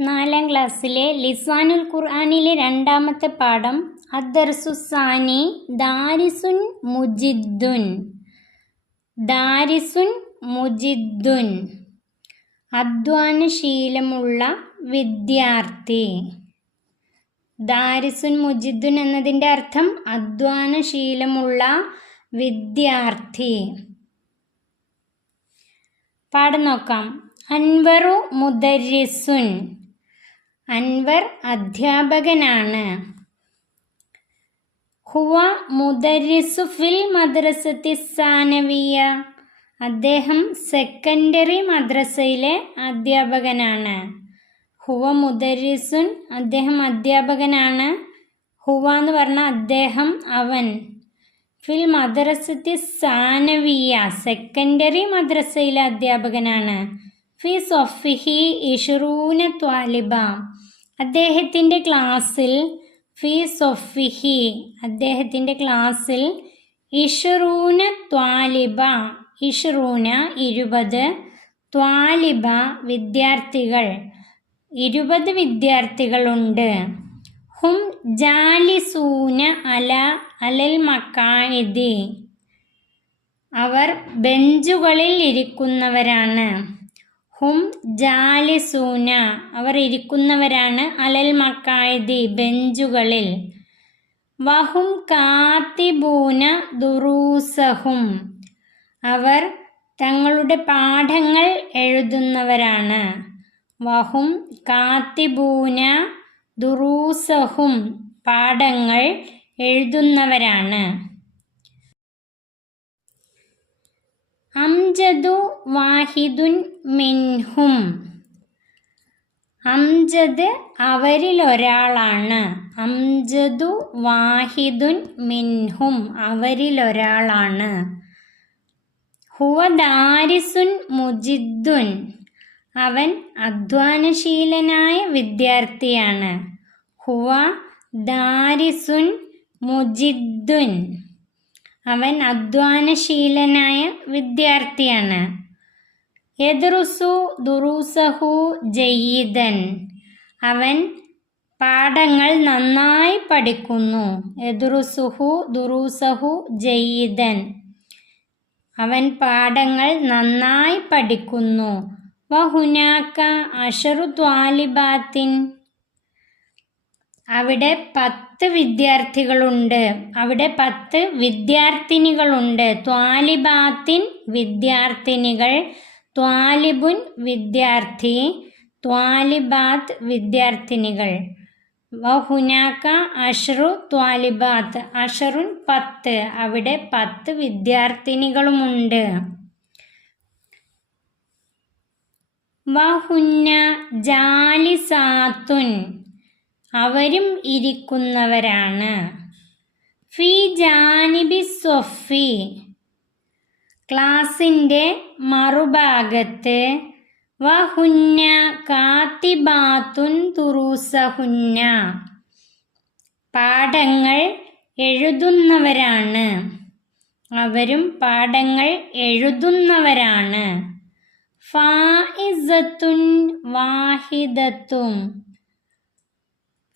4ാം ക്ലാസ്സിലെ ലിസാനുൽ ഖുർആനിലെ രണ്ടാമത്തെ പാഠം അദ്ദർസുസാനി ദാരിസുൻ മുജിദ്ദുൻ. ദാരിസുൻ മുജിദ്ദുൻ അധ്വാനശീലമുള്ള വിദ്യാർത്ഥി. ദാരിസുൻ മുജിദ്ദുൻ എന്നതിൻ്റെ അർത്ഥം അധ്വാനശീലമുള്ള വിദ്യാർത്ഥി. പാഠം നോക്കാം. അൻവറു മുദരിസുൻ. അൻവർ അധ്യാപകനാണ്. ഹുവ മുദരിസു ഫിൽ മദ്രസത്തി സാനവിയ. അദ്ദേഹം സെക്കൻഡറി മദ്രസയിലെ അധ്യാപകനാണ്. ഹുവ മുദരിസുൻ, അദ്ദേഹം അധ്യാപകനാണ്. ഹുവ എന്ന് പറഞ്ഞാൽ അദ്ദേഹം, അവൻ. ഫിൽ മദ്രസത്തി സാനവിയ, സെക്കൻഡറി മദ്രസയിലെ അധ്യാപകനാണ്. ഫി സൊഫിഹി ഇഷ്റൂന ത്വാലിബ, അദ്ദേഹത്തിൻ്റെ ക്ലാസ്സിൽ. ഫി സൊഫിഹി, അദ്ദേഹത്തിൻ്റെ ക്ലാസ്സിൽ. ഇഷ്റൂന ത്വാലിബ, ഇഷ്റൂന 20, ത്വാലിബ വിദ്യാർത്ഥികൾ, 20 വിദ്യാർത്ഥികളുണ്ട്. ഹും ജാലിസൂന അലൽ മക്കാഇദി, അവർ ബെഞ്ചുകളിൽ ഇരിക്കുന്നവരാണ്. ഹും ജാലിസൂന, അവർ ഇരിക്കുന്നവരാണ്. അലൽ മക്കാഇദി, ബെഞ്ചുകളിൽ. വഹും കാത്തിബൂന ദുറൂസഹും, അവർ തങ്ങളുടെ പാഠങ്ങൾ എഴുതുന്നവരാണ്. വഹും കാത്തിബൂന ദുറൂസഹും, പാഠങ്ങൾ എഴുതുന്നവരാണ്. അംജദു വാഹിദുൻ മിൻഹും, അംജദ് അവരിലൊരാളാണ്. അംജദു വാഹിദുൻ മിൻഹും, അവരിലൊരാളാണ്. ഹുവ ദാരിസുൻ മുജിദ്ദുൻ, അവൻ അധ്വാനശീലനായ വിദ്യാർത്ഥിയാണ്. ഹുവ ദാരിസുൻ മുജിദ്ദുൻ, അവൻ അധ്വാനശീലനായ വിദ്യാർത്ഥിയാണ്. യദ്റുസു ദുറൂസഹു ജയ്യിദൻ, അവൻ പാഠങ്ങൾ നന്നായി പഠിക്കുന്നു. യദ്റുസുഹു ദുറൂസഹു ജയ്യിദൻ, അവൻ പാഠങ്ങൾ നന്നായി പഠിക്കുന്നു. വഹുനാക അശറു ത്വാലിബാത്തിൻ, അവിടെ 10 വിദ്യാർത്ഥികളുണ്ട്. അവിടെ 10 വിദ്യാർത്ഥിനികളുണ്ട്. ത്വാലിബാത്തിൻ വിദ്യാർത്ഥിനികൾ. ത്വാലിബുൻ വിദ്യാർത്ഥി, ത്വാലിബാത്ത് വിദ്യാർത്ഥിനികൾ. വഹുനാക അഷ്റു ത്വാലിബാത്ത്, അഷറുൻ 10, അവിടെ 10 വിദ്യാർത്ഥിനികളുമുണ്ട്. വഹുന്ന ജാലിസാത്തുൻ, അവരും ഇരിക്കുന്നവരാണ്. ഫി ജാനിബി സൊഫി, ക്ലാസിൻ്റെ മറുഭാഗത്ത്. വഹുന്ന കാത്തിബാത്തുൻ തുറൂസഹുന്ന, പാഠങ്ങൾ എഴുതുന്നവരാണ്. അവരും പാഠങ്ങൾ എഴുതുന്നവരാണ്. ഫായിസത്തുൻ വാഹിദത്തും,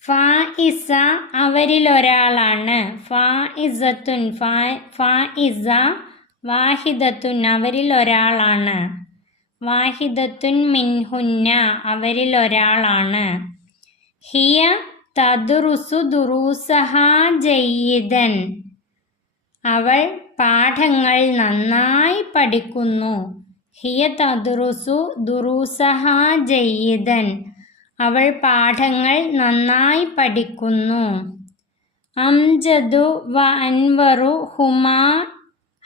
ഫായിസ അവരിലൊരാളാണ്. ഫായിസത്തുൻ, ഫായിസ. വാഹിദത്തുൻ അവരിലൊരാളാണ്. വാഹിദത്തുൻ മിൻഹുന്ന, അവരിലൊരാളാണ്. ഹിയ തദ്റുസു ദുറൂസഹാ ജയ്യിദൻ, അവൾ പാഠങ്ങൾ നന്നായി പഠിക്കുന്നു. ഹിയ തദ്റുസു ദുറൂസഹാ ജയ്യിദൻ, അവൾ പാഠങ്ങൾ നന്നായി പഠിക്കുന്നു. അംജദു വ അൻവറു ഹുമാ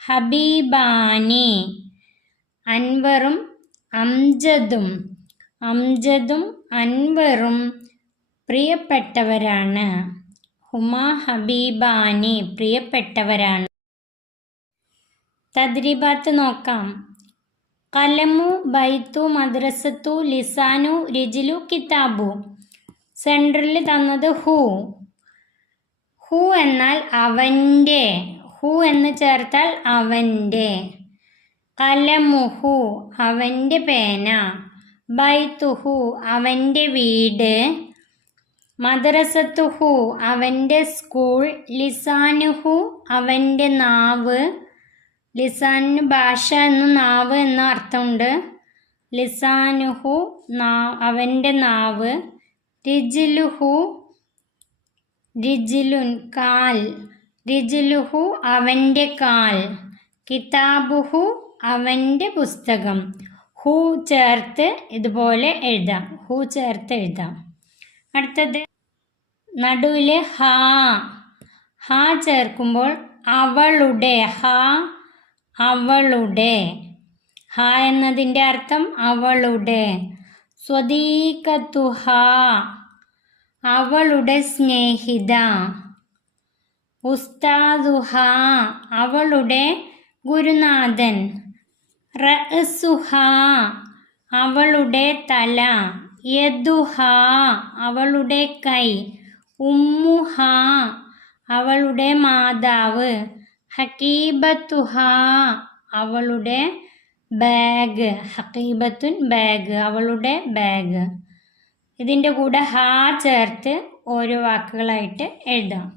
ഹബീബാനി, അൻവറും അംജദും, അംജദും അൻവറും പ്രിയപ്പെട്ടവരാണ്. ഹുമാ ഹബീബാനി, പ്രിയപ്പെട്ടവരാണ്. തദ്രീബാത്ത് നോക്കാം. കലമു ബൈത്തു മദ്രസത്തു ലിസാനു റിജിലു കിതാബു. സെൻട്രലിൽ തന്നത് ഹു. ഹു എന്നാൽ അവൻ്റെ, ഹു എന്ന് ചേർത്താൽ അവൻ്റെ. കലമുഹു അവൻ്റെ പേന, ബൈത്തുഹു അവൻ്റെ വീട്, മദ്രസത്തുഹു അവൻ്റെ സ്കൂൾ, ലിസാനുഹു അവൻ്റെ നാവ്. ലിസാനിന് ഭാഷ എന്നും നാവ് എന്ന അർത്ഥമുണ്ട്. ലിസാനുഹു അവൻ്റെ നാവ്. റിജിലുഹു റിജിലുൻ കാൽ, റിജിലുഹു അവൻ്റെ കാൽ. കിതാബുഹു അവൻ്റെ പുസ്തകം. ഹു ചേർത്ത് ഇതുപോലെ എഴുതാം, ഹു ചേർത്ത് എഴുതാം. അടുത്തത് നടുവിൽ ഹാ, ഹാ ചേർക്കുമ്പോൾ അവളുടെ, ഹാ അവളുടെ, ഹാ എന്നതിൻ്റെ അർത്ഥം അവളുടെ. സ്വദീഖത്തുഹ അവളുടെ സ്നേഹിത. ഉസ്താദുഹ അവളുടെ ഗുരുനാഥൻ. റഅസുഹ അവളുടെ തല. യദുഹ അവളുടെ കൈ. ഉമ്മുഹ അവളുടെ മാതാവ്. ഹക്കീബത്തുഹ അവളുടെ ബാഗ്. ഹക്കീബത്തുൻ ബാഗ്, അവളുടെ ബാഗ്. ഇതിൻ്റെ കൂടെ ഹാ ചേർത്ത് ഓരോ വാക്കുകളായിട്ട് എഴുതാം.